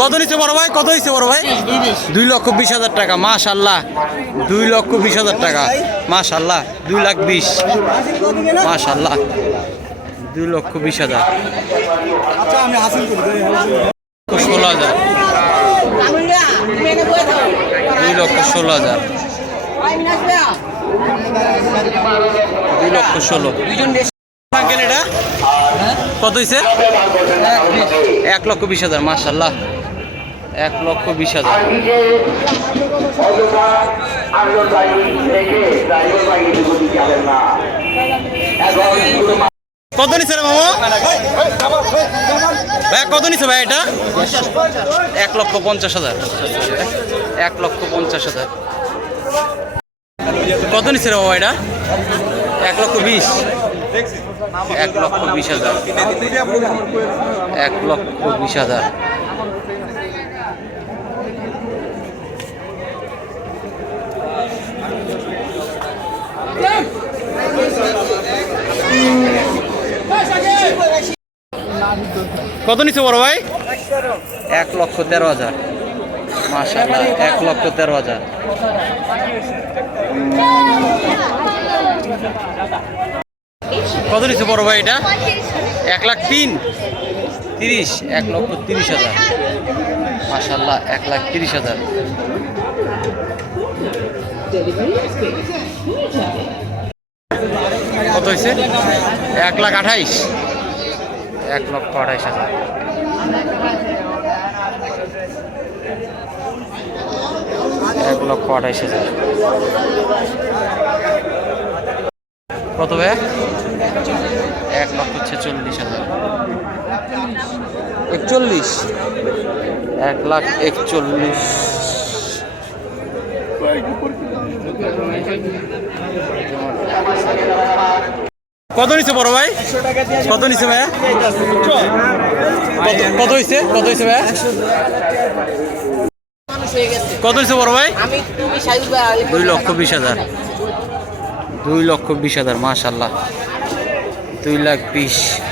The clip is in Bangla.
কত নিচ্ছে বড় ভাই, কত হয়েছে বড় ভাই? 2,20,000 টাকা। মাশাআল্লাহ, 2,20,000 টাকা। মাশাআল্লাহ, 2,20,000। মাশাআল্লাহ, 2,20,000। 16,000, 2,16,000, 2,16,000। আঙ্কেল এটা কত হয়েছে? 1,20,000। মাশাআল্লাহ, 1,20,000। কত নিচ্ছে রে মামা? ভাই কত নিচ্ছে ভাই এটা? 1,50,000। 1,50,000। কত নিচ্ছে রে মামা এটা? 1,20,000। 1,20,000। 1,20,000। কত নিচ্ছে বড় ভাই? 1,13,000। মাশাআল্লাহ, 1,13,000। কত নিচ্ছে বড় ভাই এটা? 1,03,000। 1,30,000। মাশাআল্লাহ, 1,30,000। কত হয়েছে? 1,28,000। 1,28,000। এক লক্ষ 28,000। কত ভাই? 1,46,000। 41, 1,41,000। কত নিচ্ছে বড় ভাই? কত নিচ্ছে ভাইয়া? কত হয়েছে? কত হয়েছে ভাইয়া? কত হয়েছে বড় ভাই? 2,20,000। 2,20,000। মাশাআল্লাহ, 2,20,000।